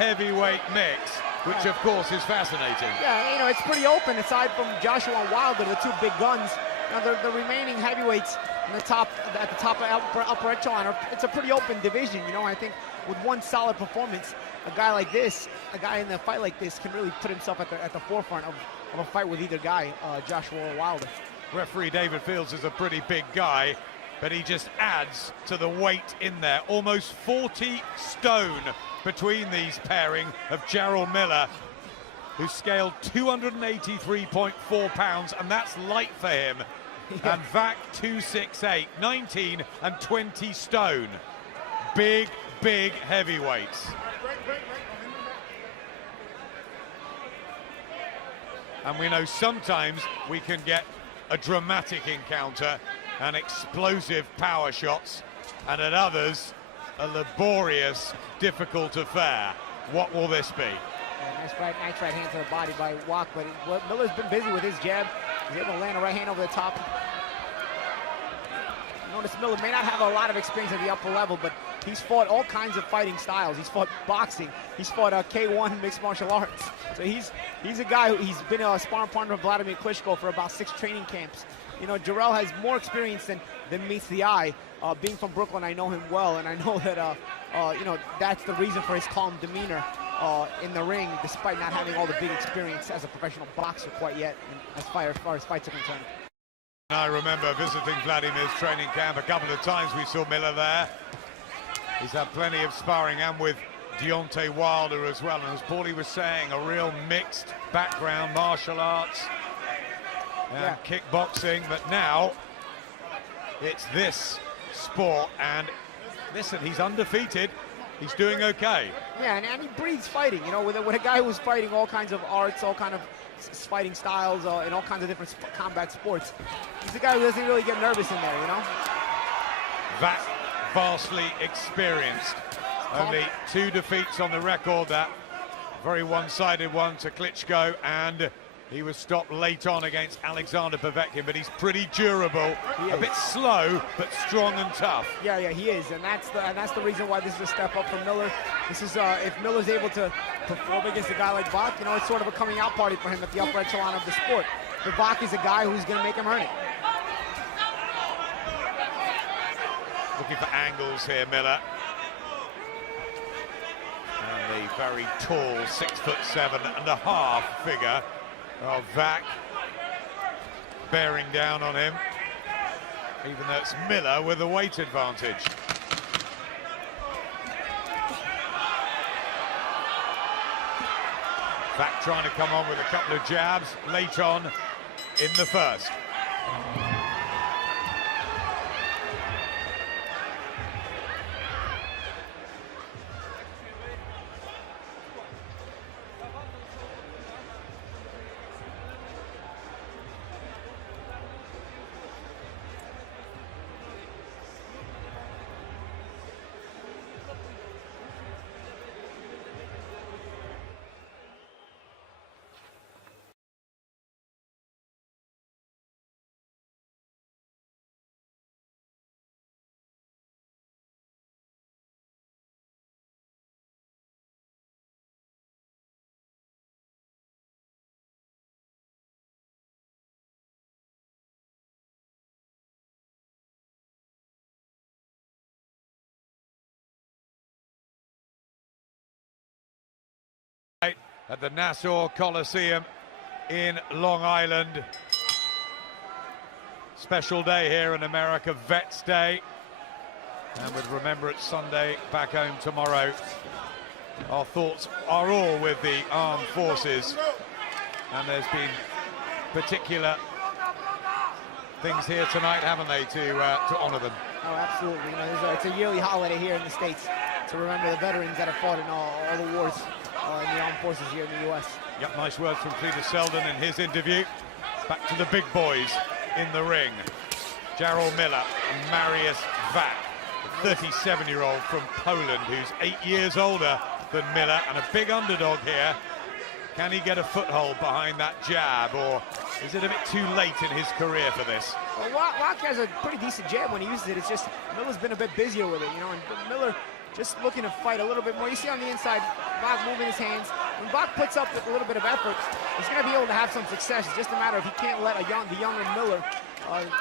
heavyweight mix, which of course is fascinating. Yeah, you know, it's pretty open aside from Joshua and Wilder, the two big guns. You know, the remaining heavyweights in the top, at the top of upper echelon, it's a pretty open division. You know, I think with one solid performance, a guy like this, a guy in a fight like this, can really put himself at the forefront of a fight with either guy, Joshua or Wilder. Referee David Fields is a pretty big guy, but he just adds to the weight in there. Almost 40 stone between these pairing of Jarrell Miller, who scaled 283.4 pounds, and that's light for him. Yeah. And Wach 268, 19 and 20 stone. Big, big heavyweights. And we know sometimes we can get a dramatic encounter and explosive power shots, and at others, a laborious, difficult affair. What will this be? Yeah, nice right hand to the body by Wach, but Miller's been busy with his jab. He's able to land a right hand over the top. Notice Miller may not have a lot of experience at the upper level, but he's fought all kinds of fighting styles. He's fought boxing. He's fought K1 mixed martial arts. So he's a guy he's been a sparring partner of Vladimir Klitschko for about 6 training camps. You know, Jarrell has more experience than meets the eye. Being from Brooklyn, I know him well, and I know that you know, that's the reason for his calm demeanor in the ring, despite not having all the big experience as a professional boxer quite yet, as far as fights are concerned. I remember visiting Vladimir's training camp a couple of times. We saw Miller there. He's had plenty of sparring, and with Deontay Wilder as well. And as Paulie was saying, a real mixed background, martial arts and kickboxing. But now it's this sport, and listen, he's undefeated. He's doing okay. Yeah, and he breathes fighting. You know, with a guy who's fighting all kinds of arts, all kind of fighting styles, in all kinds of different combat sports. He's a guy who doesn't really get nervous in there, you know? That vastly experienced. Only 2 defeats on the record, that very one-sided one to Klitschko, and he was stopped late on against Alexander Povetkin, but he's pretty durable. A bit slow, but strong and tough. Yeah, he is, and that's the reason why this is a step up for Miller. This is if Miller's able to perform against a guy like Wach, you know, it's sort of a coming out party for him at the upper echelon of the sport. But Wach is a guy who's going to make him earn it. Looking for angles here, Miller. And the very tall 6'7.5" figure of Wach bearing down on him, even though it's Miller with the weight advantage. Wach trying to come on with a couple of jabs late on in the first. At the Nassau Coliseum in Long Island. Special day here in America, Vets Day. And with Remembrance Sunday back home tomorrow, our thoughts are all with the armed forces. And there's been particular things here tonight, haven't they, to honour them? Oh, absolutely. You know, it's a yearly holiday here in the States to remember the veterans that have fought in all the wars in the armed forces here in the U.S. Yep, nice words from Peter Selden in his interview. Back to the big boys in the ring. Jarrell Miller and Marius Wach, a 37-year-old from Poland who's 8 years older than Miller and a big underdog here. Can he get a foothold behind that jab, or is it a bit too late in his career for this? Well, Wach has a pretty decent jab when he uses it. It's just Miller's been a bit busier with it, you know, and Miller just looking to fight a little bit more. You see on the inside, Wach moving his hands. When Wach puts up a little bit of effort, he's going to be able to have some success. It's just a matter of he can't let the younger Miller,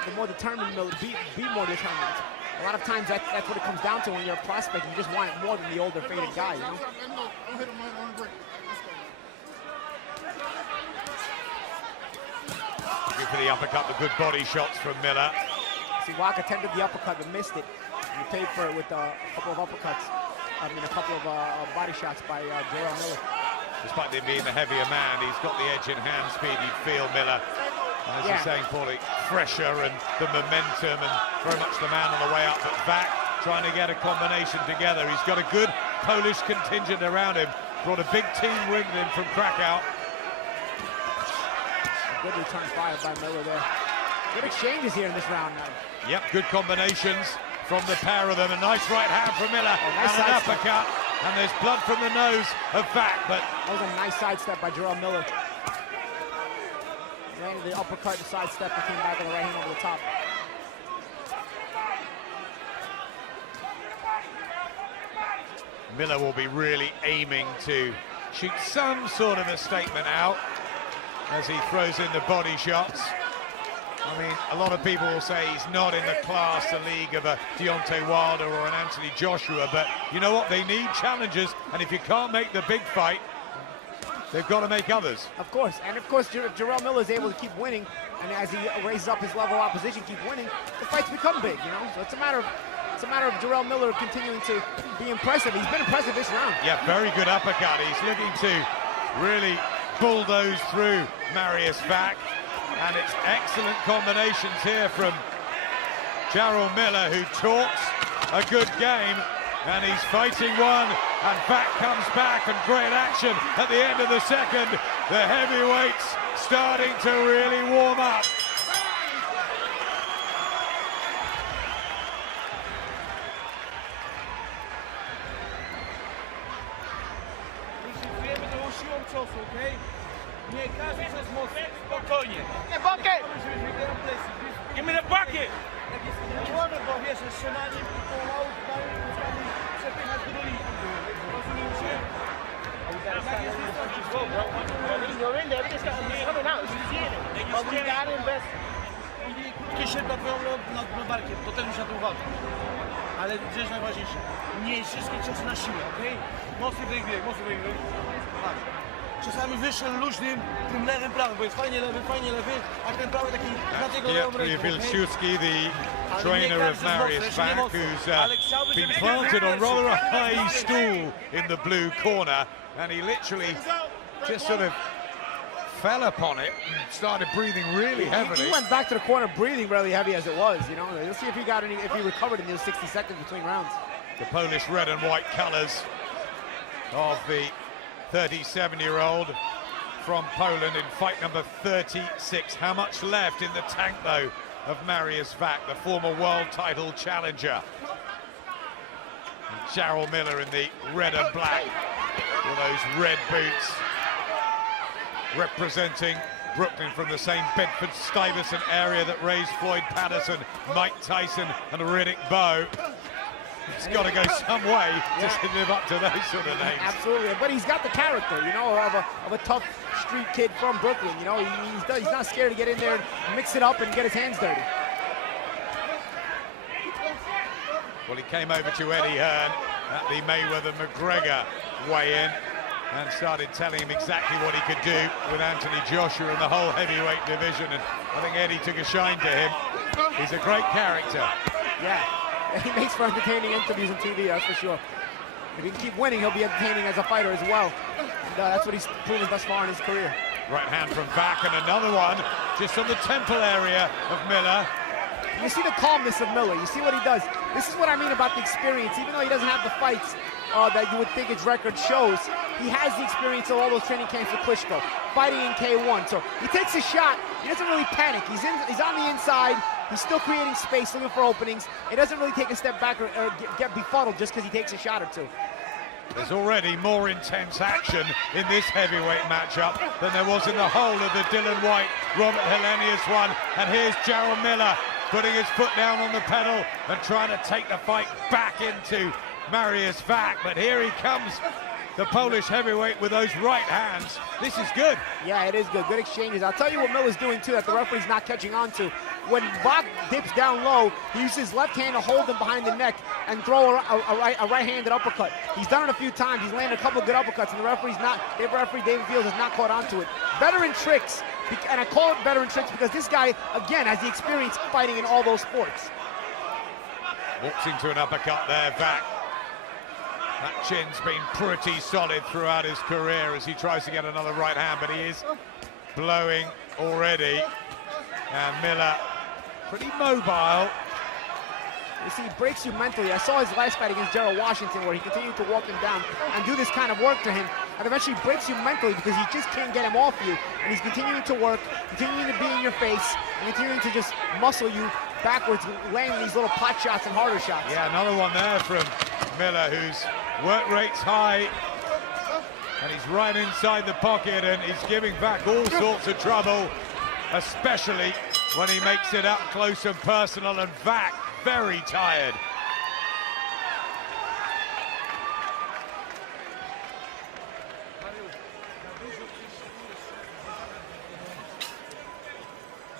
the more determined Miller, be more determined. A lot of times that's what it comes down to when you're a prospect. You just want it more than the older, faded guy, you know? Looking for the uppercut, the good body shots from Miller. See, Wach attempted the uppercut but missed it. He paid for it with a couple of uppercuts. I mean, a couple of body shots by Jarrell Miller. Despite him being the heavier man, he's got the edge in hand speed. You'd feel Miller, as you're saying, Paulie, fresher and the momentum and very much the man on the way up. But Wach trying to get a combination together. He's got a good Polish contingent around him. Brought a big team with him from Krakow. Good return fire by Miller there. Good exchanges here in this round now. Yep, good combinations from the pair of them. A nice right hand from Miller, nice and an uppercut. And there's blood from the nose of Wach, but that was a nice sidestep by Jarrell Miller. Landed the uppercut, the sidestep, and came back with a right hand over the top. Miller will be really aiming to shoot some sort of a statement out as he throws in the body shots. I mean, a lot of people will say he's not in the class, the league of a Deontay Wilder or an Anthony Joshua, but you know what? They need challenges, and if you can't make the big fight, they've got to make others. Of course, and of course, Jarrell Miller is able to keep winning, and as he raises up his level of opposition, keep winning, the fights become big, you know? So it's a matter of Jarrell Miller continuing to be impressive. He's been impressive this round. Yeah, very good uppercut. He's looking to really bulldoze through Marius Wach. And it's excellent combinations here from Jarrell Miller, who talks a good game, and he's fighting one, and Wach comes back, and great action at the end of the second. The heavyweights starting to really warm up. Nie każdy przez most, spokojnie. Nie, bucket! Give me the bucket! Nie wolno, bo wiesz, strzelaniem i pomału przepychać do linii. Rozumiem się? Tak jest everything's coming out, it's beginning. But we gotta invest. Krótkie na twoją barkiem, to też już na to uważam. Ale rzecz najważniejsza, nie wszystkie ciosy na siłę, okej? Mocny wybieg, mocny wybieg. Czasami wyższym, luźnym, tym lewym, prawym, bo jest fajnie lewy, a ten prawy taki na tego lewą ręką. Wilczewski, the trainer of Marius Wach, who's been planted on rather a high stool in the blue corner, and he literally just sort of fell upon it and started breathing really heavily. He went back to the corner breathing really heavy as it was, you know. Let's see if he got if he recovered in those 60 seconds between rounds. The Polish red and white colors of the 37-year-old from Poland in fight number 36. How much left in the tank, though, of Marius Wach, the former world title challenger? And Jarrell Miller in the red and black with those red boots, representing Brooklyn from the same Bedford-Stuyvesant area that raised Floyd Patterson, Mike Tyson and Riddick Bowe. He's got to go some way just to live up to those sort of names. Absolutely, but he's got the character, you know, of a tough street kid from Brooklyn. You know, he's not scared to get in there and mix it up and get his hands dirty. Well, he came over to Eddie Hearn at the Mayweather-McGregor weigh-in and started telling him exactly what he could do with Anthony Joshua in the whole heavyweight division, and I think Eddie took a shine to him. He's a great character. Yeah. He makes for entertaining interviews on TV, that's for sure. If he can keep winning, he'll be entertaining as a fighter as well. And, that's what he's proven thus far in his career. Right hand from Wach, and another one just on the temple area of Miller. You see the calmness of Miller. You see what he does. This is what I mean about the experience. Even though he doesn't have the fights that you would think his record shows, he has the experience of all those training camps with Klitschko, fighting in K1. So he takes a shot. He doesn't really panic. He's on the inside. He's still creating space, looking for openings. He doesn't really take a step back or get befuddled just because he takes a shot or two. There's already more intense action in this heavyweight matchup than there was in the whole of the Dylan White, Robert Helenius one. And here's Jarrell Miller putting his foot down on the pedal and trying to take the fight back into Marius Wach, but here he comes, the Polish heavyweight with those right hands. This is good. Yeah, it is good. Good exchanges. I'll tell you what Miller's doing, too, that the referee's not catching on to. When Wach dips down low, he uses his left hand to hold him behind the neck and throw a right-handed uppercut. He's done it a few times. He's landed a couple of good uppercuts, and the referee, David Fields, has not caught on to it. Veteran tricks, and I call it veteran tricks because this guy, again, has the experience fighting in all those sports. Walks into an uppercut there, Wach. That chin's been pretty solid throughout his career as he tries to get another right hand, but he is blowing already. And Miller, pretty mobile. You see, he breaks you mentally. I saw his last fight against Jarrell Washington where he continued to walk him down and do this kind of work to him, and eventually breaks you mentally because he just can't get him off you. And he's continuing to work, continuing to be in your face, and continuing to just muscle you backwards, landing these little pot shots and harder shots. Yeah, another one there from Miller, whose work rate's high. And he's right inside the pocket, and he's giving Wach all sorts of trouble, especially when he makes it up close and personal, and Wach very tired.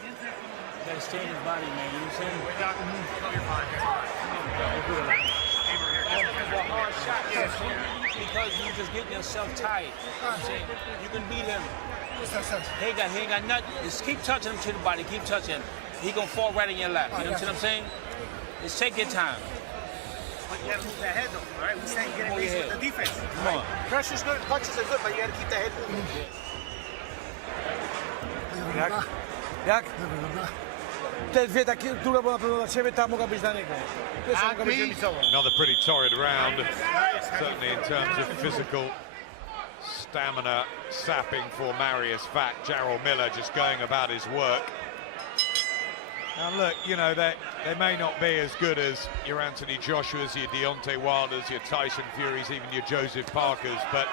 You gotta stay in his body, man. You know what I'm saying? Hard shot, because you just getting yourself tired. You know what I'm saying? You can beat him. He ain't got nothing. Just keep touching him to the body. Keep touching him. He gonna fall right in your lap. You know what I'm saying? Just take your time. But you gotta move that head though, right? We saying get away with the defense. Come on. Pressure's good, punches are good, but you gotta keep that head moving. Jak? Te dwie takie, które była pewno dla ciebie, ta mogła być dla niego. Pierwsza mogła być remisowa. Another pretty torrid round, certainly in terms of physical stamina sapping for Marius Wach. Jarrell Miller just going about his work. Now look, you know, they may not be as good as your Anthony Joshua's, your Deontay Wilders, your Tyson Furies, even your Joseph Parkers, but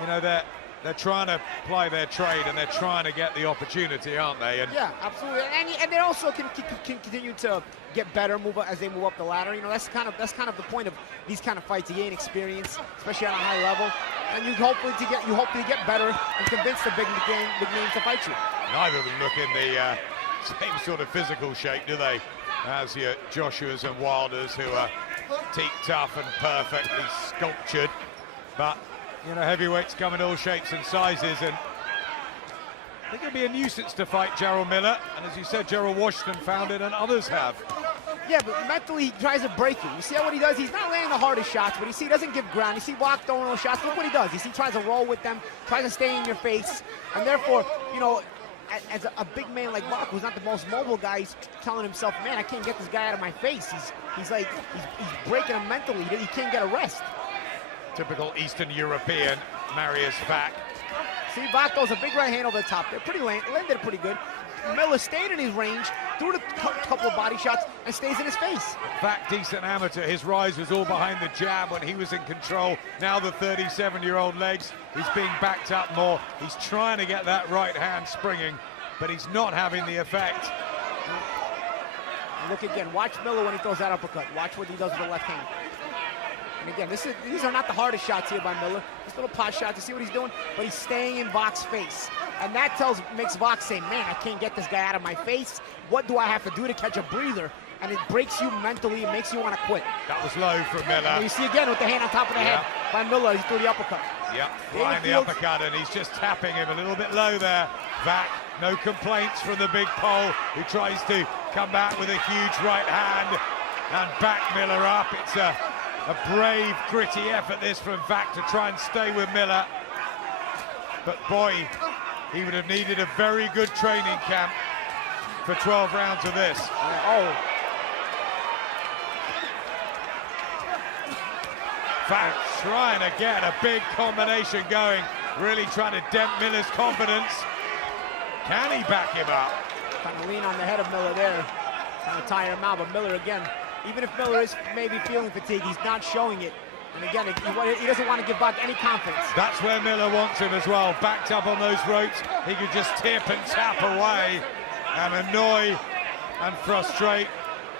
you know, they're trying to ply their trade and they're trying to get the opportunity, aren't they? And yeah, absolutely, and they also can continue to get better, as they move up the ladder. You know, that's kind of the point of these kind of fights. You gain experience, especially on a high level, and you hopefully get better and convince the big names to fight you. Neither of them look in the same sort of physical shape, do they? As your Joshua's and Wilders, who are teak tough and perfectly sculptured, but you know, heavyweights come in all shapes and sizes, and I think it'll be a nuisance to fight Jarrell Miller, and as you said, Jarrell Washington found it and others have. Yeah, but mentally he tries to break you. You see what he does? He's not landing the hardest shots, but you see he doesn't give ground. You see Wach throwing those shots. Look what he does. You see he tries to roll with them, tries to stay in your face, and therefore, you know, as a big man like Wach, who's not the most mobile guy, he's telling himself, man, I can't get this guy out of my face. He's breaking him mentally. He can't get a rest. Typical Eastern European, Marius Wach. See, Wach throws a big right hand over the top. They're pretty landed pretty good. Miller stayed in his range, threw a couple of body shots, and stays in his face. Wach, decent amateur. His rise was all behind the jab when he was in control. Now the 37-year-old legs, he's being backed up more. He's trying to get that right hand springing, but he's not having the effect. And look again, watch Miller when he throws that uppercut. Watch what he does with the left hand. And again, these are not the hardest shots here by Miller. This little pot shot, you see what he's doing? But he's staying in Wach's face. And that makes Wach say, man, I can't get this guy out of my face. What do I have to do to catch a breather? And it breaks you mentally, it makes you want to quit. That was low from Miller. And you see again with the hand on top of the head by Miller, he threw the uppercut. Yep, flying the uppercut, and he's just tapping him a little bit low there. Wach, no complaints from the big Pole, who tries to come back with a huge right hand and back Miller up. It's a brave, gritty effort this from Wach to try and stay with Miller. But boy, he would have needed a very good training camp for 12 rounds of this. Wach trying to get a big combination going, really trying to dent Miller's confidence. Can he back him up? Trying to lean on the head of Miller there, trying to tire him out, but Miller again, even if Miller is maybe feeling fatigue, he's not showing it. And again, he doesn't want to give Wach any confidence. That's where Miller wants him as well. Backed up on those ropes, he could just tip and tap away and annoy and frustrate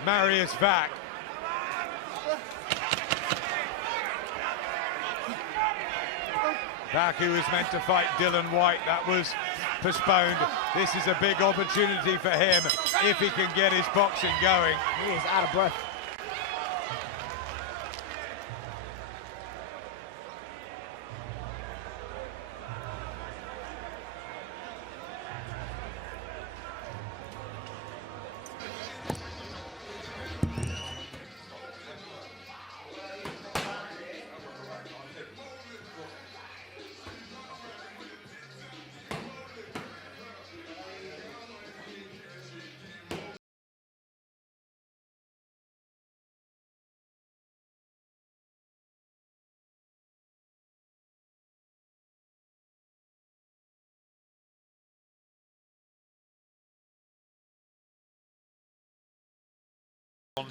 Marius Wach. Wach, who was meant to fight Dylan White, that was postponed. This is a big opportunity for him if he can get his boxing going. He is out of breath.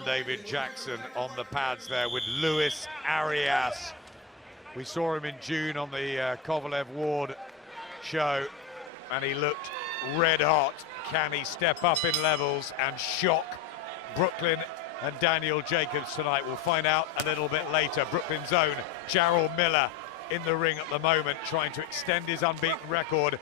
David Jackson on the pads there with Luis Arias. We saw him in June on the Kovalev Ward show and he looked red hot. Can he step up in levels and shock Brooklyn and Daniel Jacobs tonight? We'll find out a little bit later. Brooklyn's own Jarrell Miller in the ring at the moment, trying to extend his unbeaten record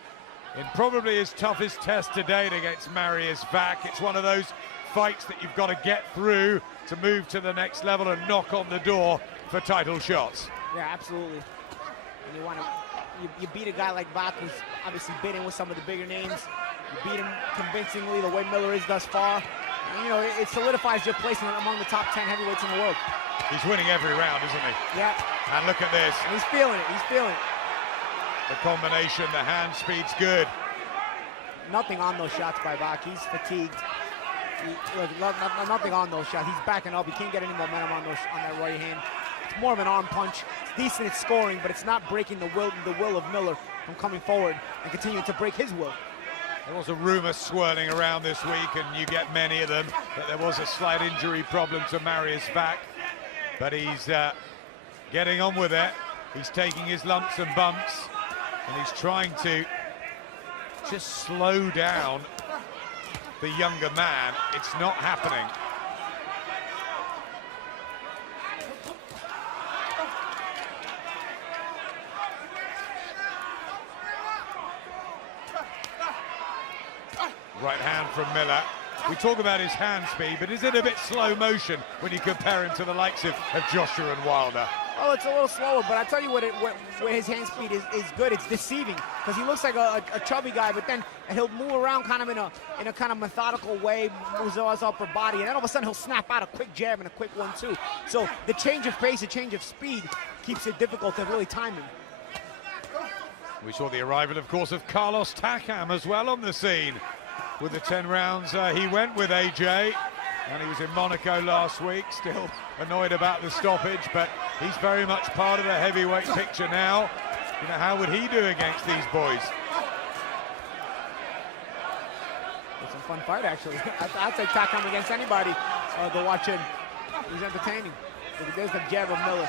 in probably his toughest test to date against Marius Wach. It's one of those fights that you've got to get through to move to the next level and knock on the door for title shots. Yeah, absolutely. And you want to, you beat a guy like Wach, who's obviously been in with some of the bigger names. You beat him convincingly the way Miller is thus far. And, you know, it solidifies your placement among the top 10 heavyweights in the world. He's winning every round, isn't he? Yeah. And look at this. And he's feeling it. He's feeling it. The combination, the hand speed's good. Nothing on those shots by Wach. He's fatigued. Look, nothing on those shots. He's backing up. He can't get any momentum on that right hand. It's more of an arm punch. It's decent at scoring, but it's not breaking the will of Miller from coming forward and continuing to break his will. There was a rumor swirling around this week, and you get many of them, that there was a slight injury problem to Marius Wach, but he's getting on with it. He's taking his lumps and bumps, and he's trying to just slow down the younger man. It's not happening. Right hand from Miller. We talk about his hand speed, but is it a bit slow motion when you compare him to the likes of Joshua and Wilder? Oh, it's a little slower, but I tell you where his hand speed is good. It's deceiving because he looks like a chubby guy, but then he'll move around kind of in a kind of methodical way, moves his upper body, and then all of a sudden he'll snap out a quick jab and a quick 1-2. So the change of pace, the change of speed keeps it difficult to really time him. We saw the arrival, of course, of Carlos Takam as well on the scene. With the 10 rounds he went with AJ, and he was in Monaco last week, still annoyed about the stoppage, but he's very much part of the heavyweight picture now. You know, how would he do against these boys? It's a fun fight, actually. I'd take Takam against anybody to watch him. He's entertaining. There's the jab of Miller.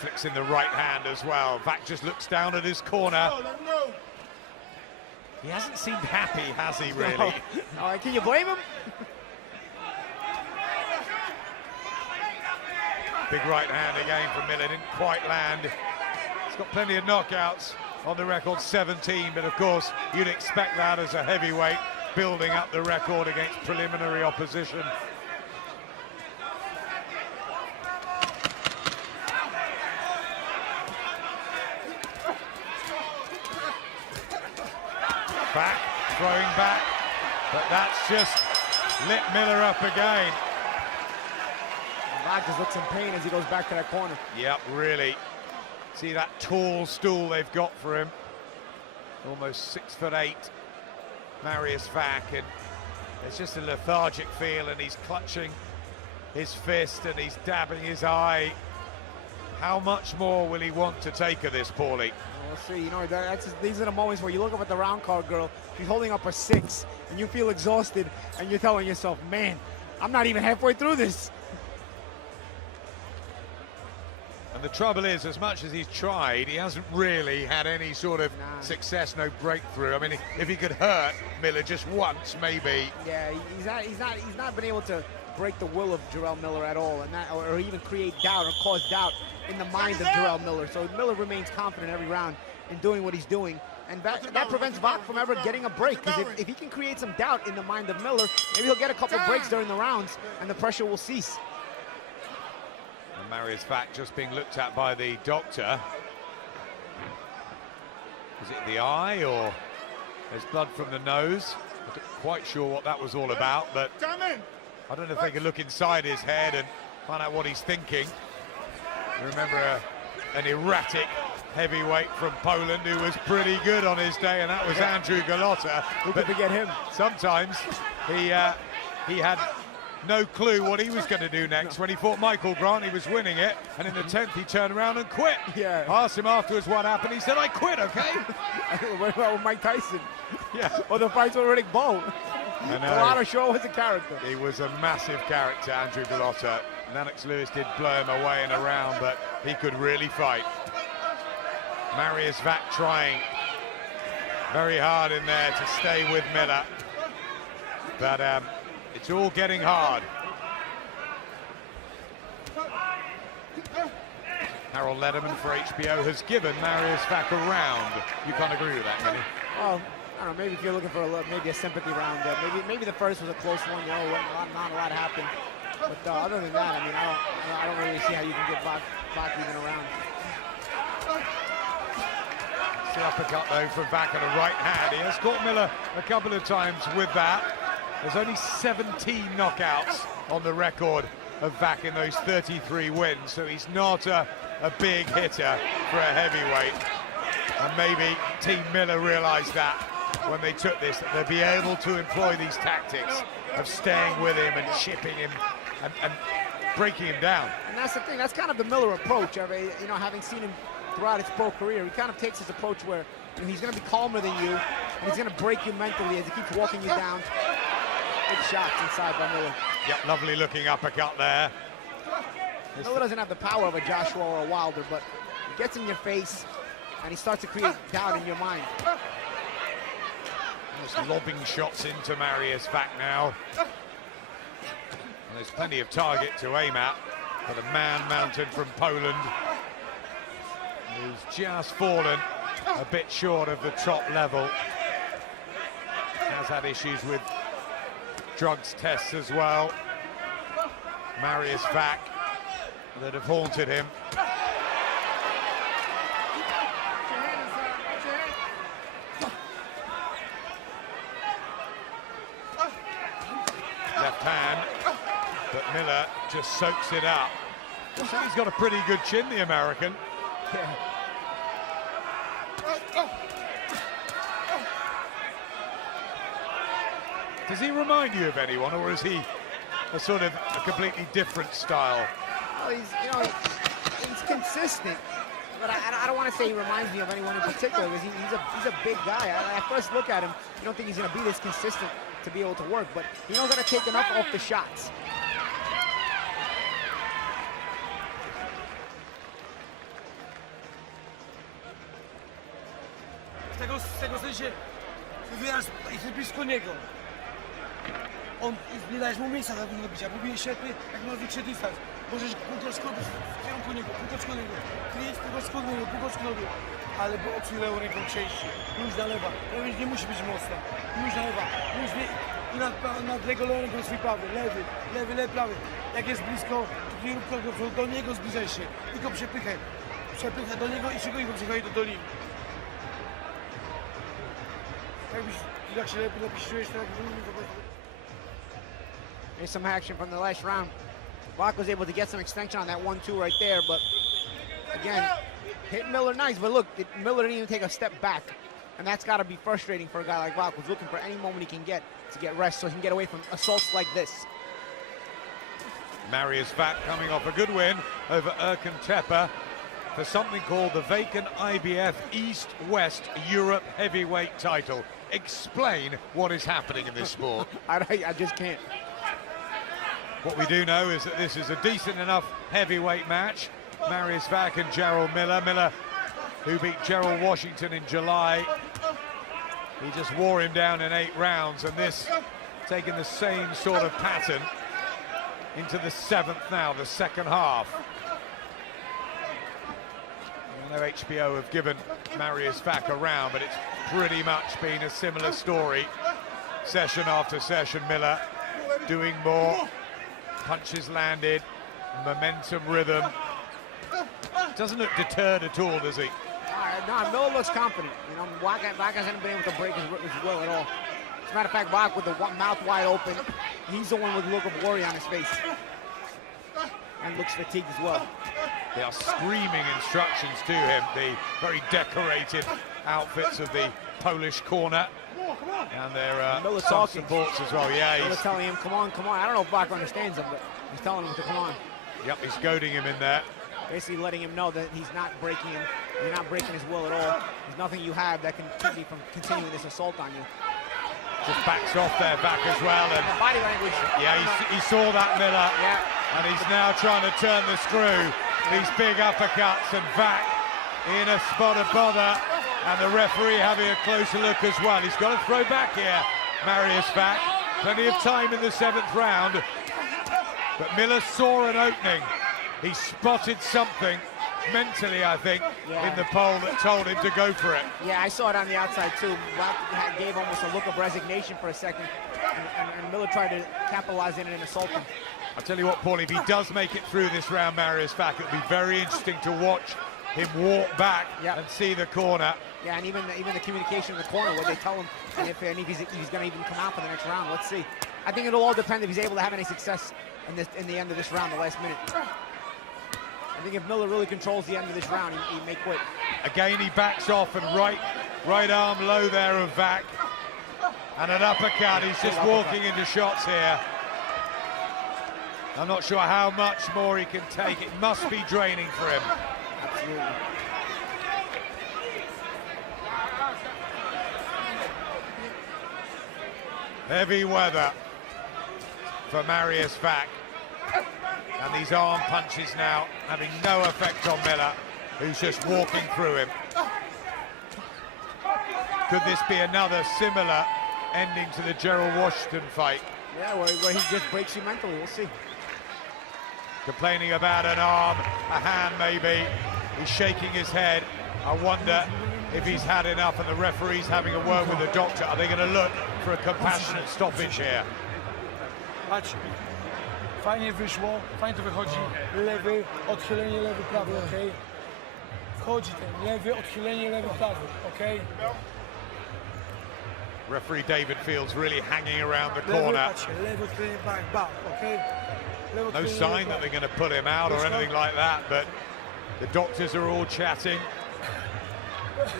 Flicks in the right hand as well. Wach just looks down at his corner. He hasn't seemed happy, has he, really? No. All right, can you blame him? Big right hand again from Miller, didn't quite land. He's got plenty of knockouts on the record, 17, but of course you'd expect that as a heavyweight, building up the record against preliminary opposition. Back, throwing back, but that's just lit Miller up again. Wach just looks in pain as he goes back to that corner. Yep, really. See that tall stool they've got for him. Almost 6'8", Marius Wach, and there's just a lethargic feel, and he's clutching his fist and he's dabbing his eye. How much more will he want to take of this, Paulie? We'll see. You know, these are the moments where you look up at the round card girl, she's holding up a 6, and you feel exhausted, and you're telling yourself, man, I'm not even halfway through this. And the trouble is, as much as he's tried, he hasn't really had any sort of success, no breakthrough. I mean, if he could hurt Miller just once, maybe. Yeah, he's not been able to break the will of Jarrell Miller at all, and or even create doubt or cause doubt in the mind of Jarrell Miller. So Miller remains confident every round in doing what he's doing. And that prevents Wach from ever getting a break, because if he can create some doubt in the mind of Miller, maybe he'll get a couple breaks during the rounds and the pressure will cease. And Marius Wach just being looked at by the doctor. Is it the eye, or there's blood from the nose? I'm not quite sure what that was all about, but I don't know if they can look inside his head and find out what he's thinking. You remember an erratic heavyweight from Poland who was pretty good on his day, and that was Andrew Golota. Who could forget him? Sometimes he had no clue what he was going to do next. When he fought Michael Grant, he was winning it, and in the 10th he turned around and quit. Yeah. Asked him afterwards what happened, he said, "I quit, okay?" What about with Mike Tyson? Yeah. Or the fights with Riddick Bowe? Golota sure was a character. He was a massive character, Andrew Golota. Lennox Lewis did blow him away in a round, but he could really fight. Marius Wach trying very hard in there to stay with Miller, but it's all getting hard. Harold Lederman for HBO has given Marius Wach a round. You can't agree with that, can you? Well, I don't know, maybe if you're looking for maybe a sympathy round, maybe the first was a close one, you know, not a lot happened. But other than that, I mean, I don't really see how you can get Wach even around. The uppercut though from Wach on the right hand. He has caught Miller a couple of times with that. There's only 17 knockouts on the record of Wach in those 33 wins, so he's not a big hitter for a heavyweight. And maybe Team Miller realized that when they took this, that they'd be able to employ these tactics of staying with him and chipping him and breaking him down. And that's the thing, that's kind of the Miller approach. You know, having seen him throughout his pro career, he kind of takes his approach where, you know, he's going to be calmer than you, and he's going to break you mentally as he keeps walking you down. Good shots inside by Miller. Yep, lovely looking uppercut there. Miller doesn't have the power of a Joshua or a Wilder, but he gets in your face, and he starts to create doubt in your mind. Just lobbing shots into Marius Wach now. And there's plenty of target to aim at for the man mountain from Poland, who's just fallen a bit short of the top level. Has had issues with drugs tests as well. Marius Wach that have haunted him. Left hand, but Miller just soaks it up. I think he's got a pretty good chin, the American. Yeah. Does he remind you of anyone, or is he a sort of a completely different style? Well, he's consistent, but I don't want to say he reminds me of anyone in particular, because he's a big guy. At first look at him, you don't think he's going to be this consistent to be able to work, but he knows how to take enough off the shots. Z tego sensie wywierasz, jesteś blisko niego. Nie dajesz mu miejsca do tego bicia, próbuje świetny, jak ma większy dystans. Możesz półtoczko w kierunku niego, półtoczko niego, kryjeć półtoczko niego, ale bo obsługi lewą ręką częściej, już na lewa, nie musi być mocna, już na lewa, już nie, i nad jego lewą ręką swój prawy, lewy, prawy. Jak jest blisko, to do niego zbliżaj się, tylko przepychaj do niego i szykuj go przychodzi do linii. Jak się lepiej czujesz, tak. Here's some action from the last round. Wach was able to get some extension on that 1-2 right there, but again, hit Miller nice, but look, Miller didn't even take a step back. And that's got to be frustrating for a guy like Wach, who's looking for any moment he can get to get rest so he can get away from assaults like this. Marius Wach coming off a good win over Erkan Tepe for something called the vacant IBF East-West Europe heavyweight title. Explain what is happening in this sport. I just can't. What we do know is that this is a decent enough heavyweight match. Marius Wach and Jarrell Miller. Miller, who beat Jarrell Washington in July. He just wore him down in 8 rounds, and this taking the same sort of pattern into the 7th now, the second half. I know HBO have given Marius Wach a round, but it's pretty much been a similar story. Session after session, Miller doing more. Punches landed, momentum, rhythm. Doesn't look deterred at all, does he? No, Miller looks confident. You know, Wach hasn't been able to break his will at all. As a matter of fact, Wach with the mouth wide open, he's the one with a look of worry on his face. And looks fatigued as well. They are screaming instructions to him, the very decorated outfits of the Polish corner. And their some supports as well. Yeah, he's telling him, come on, come on. I don't know if Wach understands him, but he's telling him to come on. Yep, he's goading him in there. Basically letting him know that he's not breaking him. You're not breaking his will at all. There's nothing you have that can keep me from continuing this assault on you. Just backs off there, back as well. And body language. Yeah, he saw that, Miller. Yeah. And he's now trying to turn the screw. These big uppercuts, and Wach in a spot of bother. And the referee having a closer look as well. He's got to throw back here, Marius Wach. Plenty of time in the 7th round. But Miller saw an opening. He spotted something mentally, I think, in the pole that told him to go for it. Yeah, I saw it on the outside too. Wach gave almost a look of resignation for a second, and Miller tried to capitalize in it and assault him. I'll tell you what, Paulie, if he does make it through this round, Marius Wach, it'll be very interesting to watch him walk back and see the corner. Yeah, and even the communication in the corner where they tell him if he's going to even come out for the next round. Let's see. I think it'll all depend if he's able to have any success in the end of this round, the last minute. I think if Miller really controls the end of this round, he may quit. Again, he backs off, and right arm low there of Wach. And an uppercut. He's just walking into shots here. I'm not sure how much more he can take. It must be draining for him. Absolutely. Heavy weather for Marius Wach. And these arm punches now having no effect on Miller, who's just walking through him. Could this be another similar ending to the Jarrell Washington fight? Yeah, where he just breaks you mentally. We'll see. Complaining about an arm, a hand maybe. He's shaking his head. I wonder if he's had enough, and the referee's having a word with the doctor. Are they going to look for a compassionate stoppage here? Patrz, fajnie wyszło, fajnie to wychodzi. Lewy, odchylenie, lewy, prawy, okej? Wchodzi ten lewy, odchylenie, lewy, prawy, okej? Referee David Fields really hanging around the corner. Lewy, odchylenie, back, okej? No sign that they're going to put him out or anything like that, but the doctors are all chatting.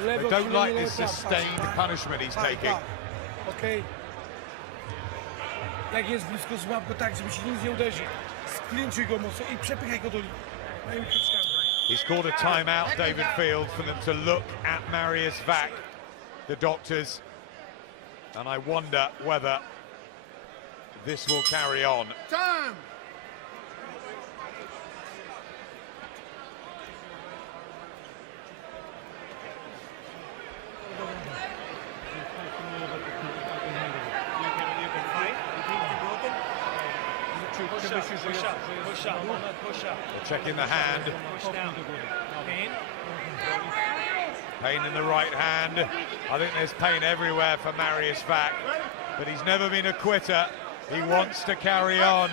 They don't like this sustained punishment he's taking. Okej. Jak jest blisko, złap go tak, żeby się nic nie uderzy. Sklinczuj go mocno i przepychaj go do linii. He's called a timeout, David Fields, for them to look at Marius Wach, the doctors. And I wonder whether this will carry on. Time! Push up. They're checking the hand. Push down. Pain. Pain in the right hand. I think there's pain everywhere for Marius Wach, but he's never been a quitter. He wants to carry on.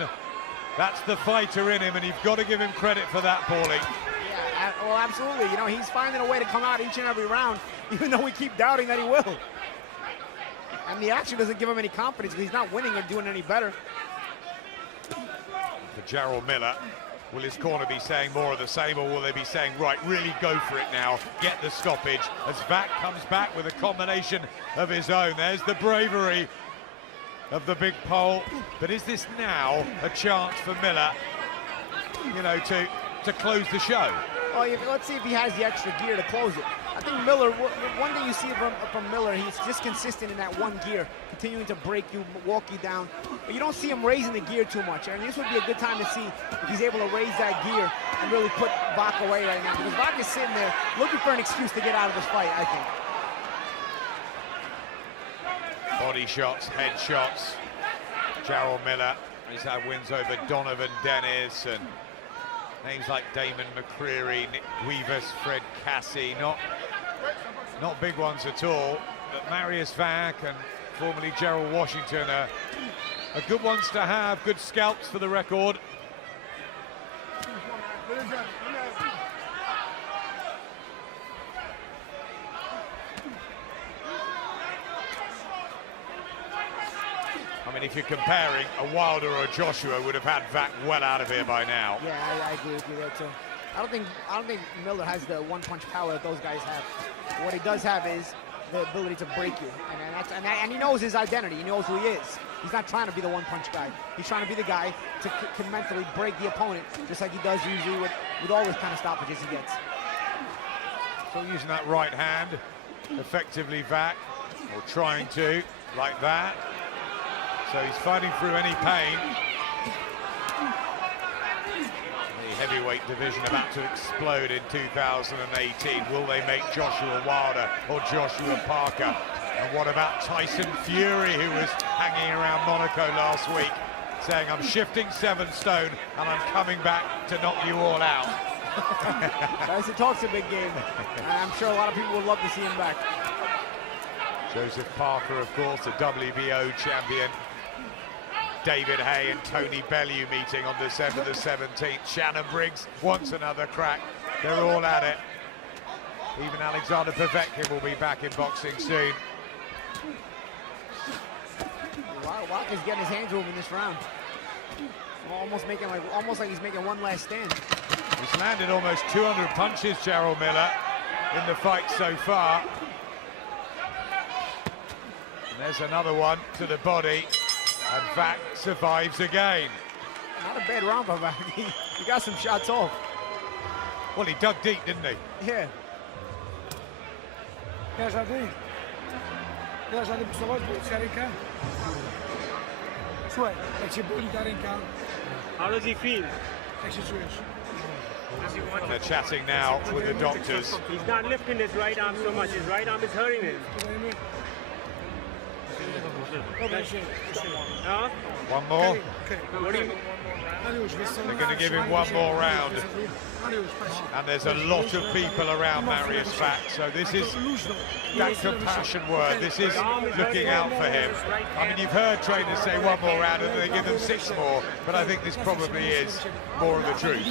That's the fighter in him, and you've got to give him credit for that, Paulie. Yeah, well, absolutely. You know, he's finding a way to come out each and every round, even though we keep doubting that he will. And the action doesn't give him any confidence because he's not winning or doing any better. For Jarrell Miller, will his corner be saying more of the same, or will they be saying, right, really go for it now, get the stoppage, as Wach comes back with a combination of his own. There's the bravery of the big pole, but is this now a chance for Miller, you know, to close the show? Well, let's see if he has the extra gear to close it. I think Miller, one thing you see from Miller, he's just consistent in that one gear, continuing to break you, walk you down. But you don't see him raising the gear too much. And this would be a good time to see if he's able to raise that gear and really put Wach away right now. Because Wach is sitting there looking for an excuse to get out of this fight, I think. Body shots, head shots. Jarrell Miller, he's had wins over Donovan Dennis and Names like Damon McCreary, Nick Guivas, Fred Cassie, not big ones at all. But Marius Wach and formerly Jarrell Washington are good ones to have, good scalps for the record. I mean, if you're comparing, a Wilder or a Joshua would have had Wach well out of here by now. Yeah, I agree with you there too. I don't think Miller has the one-punch power that those guys have. What he does have is the ability to break you, and he knows his identity. He knows who he is. He's not trying to be the one-punch guy. He's trying to be the guy to can mentally break the opponent, just like he does usually with all his kind of stoppages he gets. So using that right hand, effectively Wach, or trying to, like that. So he's fighting through any pain. The heavyweight division about to explode in 2018. Will they make Joshua Wilder or Joshua Parker? And what about Tyson Fury, who was hanging around Monaco last week, saying, I'm shifting 7 stone and I'm coming back to knock you all out. Tyson talks a big game. I'm sure a lot of people would love to see him back. Joseph Parker, of course, the WBO champion. David Hay and Tony Bellew meeting on December the 17th. Shannon Briggs wants another crack. They're all at it. Even Alexander Povetkin will be back in boxing soon. Wach is getting his hands moving this round. Almost like he's making one last stand. He's landed almost 200 punches, Jarrell Miller, in the fight so far. And there's another one to the body. And Wach survives again. Not a bad round by Wach. He got some shots off. Well, he dug deep, didn't he? Yeah. Dasz rady pustować, bo ci ręka. Słuchaj, jak cię boli ta ręka, How does he feel? jak się czujesz? And they're chatting now with the doctors. He's not lifting his right arm so much. His right arm is hurting him. Huh? One more. What do you... They're going to give him one more round. And there's a lot of people around Marius Wach, so this is that compassion word. This is looking out for him. I mean, you've heard trainers say one more round and they give them 6 more, but I think this probably is more of the truth.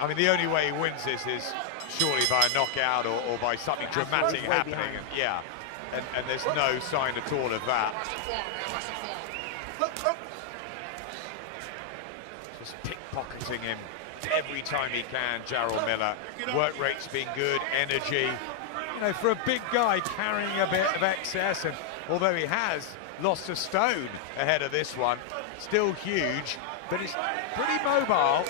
I mean, the only way he wins this is surely by a knockout or by something dramatic happening. And, yeah, and there's no sign at all of that. Just pickpocketing him every time he can, Jarrell Miller. Work rate's been good, energy. You know, for a big guy carrying a bit of excess, and although he has lost a stone ahead of this one, still huge, but he's pretty mobile.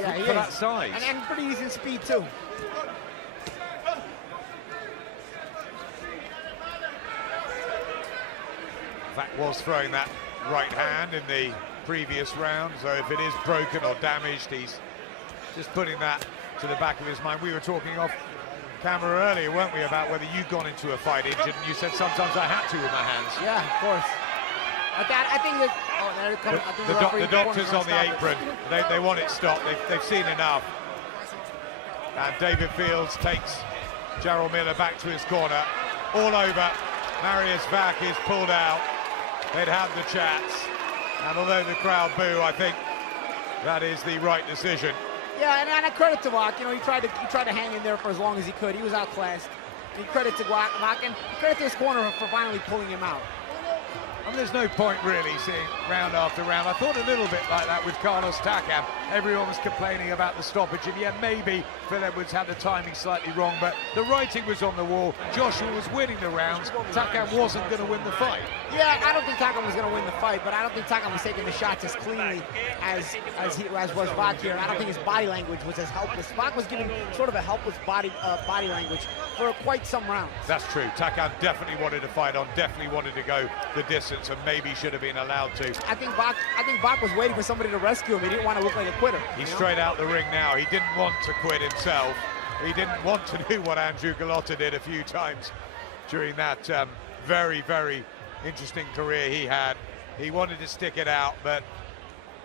Yeah, he for is. that size. And pretty easy in speed, too. Wach was throwing that right hand in the previous round, so if it is broken or damaged, he's just putting that to the back of his mind. We were talking off camera earlier, weren't we, about whether you'd gone into a fight injured, and you said sometimes I had to with my hands. Yeah, of course. I think that... Oh, there it comes. The doctors on the apron, they want it stopped. They've seen enough. And David Fields takes Jarrell Miller back to his corner. All over. Marius Wach is pulled out. They'd had the chats. And although the crowd boo, I think that is the right decision. Yeah, and a credit to Wach. You know, he tried to hang in there for as long as he could. He was outclassed. And credit to Wach, and credit to his corner for finally pulling him out. And there's no point really seeing round after round. I thought a little bit like that with Carlos Takam. Everyone was complaining about the stoppage, and yeah, maybe Phil Edwards had the timing slightly wrong, but the writing was on the wall. Joshua was winning the rounds. Takam wasn't going to win the fight. Yeah, I don't think Takam was going to win the fight, but I don't think Takam was taking the shots as cleanly as was Wach here. I don't think his body language was as helpless. Wach was giving sort of a helpless body language for quite some rounds. That's true. Takam definitely wanted to fight on, definitely wanted to go the distance, and maybe should have been allowed to. I think Wach was waiting for somebody to rescue him. He didn't want to look like a quitter. He's straight out the ring now. He didn't want to quit himself. He didn't want to do what Andrew Gallotta did a few times during that very, very interesting career he had. He wanted to stick it out, but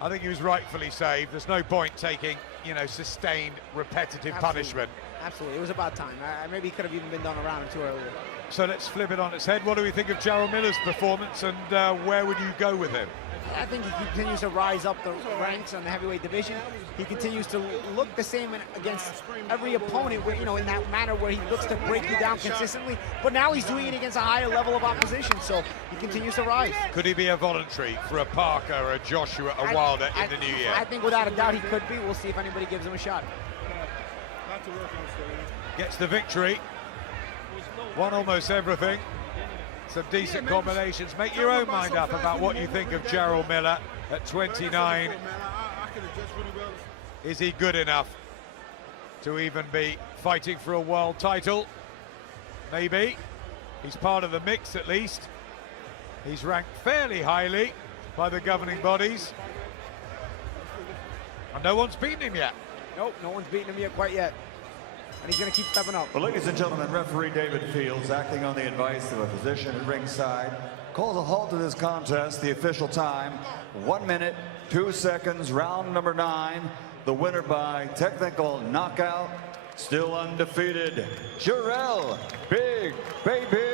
I think he was rightfully saved. There's no point taking, you know, sustained, repetitive punishment. Absolutely, it was about time. Maybe he could have even been done around too earlier. So let's flip it on its head. What do we think of Jarrell Miller's performance, and where would you go with him? I think he continues to rise up the ranks on the heavyweight division. He continues to look the same against every opponent, where, you know, in that manner where he looks to break you down consistently. But now he's doing it against a higher level of opposition, so he continues to rise. Could he be a voluntary for a Parker, a Joshua, a Wilder in the new year? I think without a doubt he could be. We'll see if anybody gives him a shot. Gets the victory. Won almost everything. Some decent combinations. Make your own mind up about what you think of Jarrell Miller at 29. Is he good enough to even be fighting for a world title? Maybe. He's part of the mix at least. He's ranked fairly highly by the governing bodies. And no one's beaten him yet. Nope, no one's beaten him yet, quite yet. And he's going to keep stepping up. Well, ladies and gentlemen, referee David Fields, acting on the advice of a physician at ringside, calls a halt to this contest. The official time, 1 minute, 2 seconds, round number 9. The winner by technical knockout, still undefeated, Jarrell Big Baby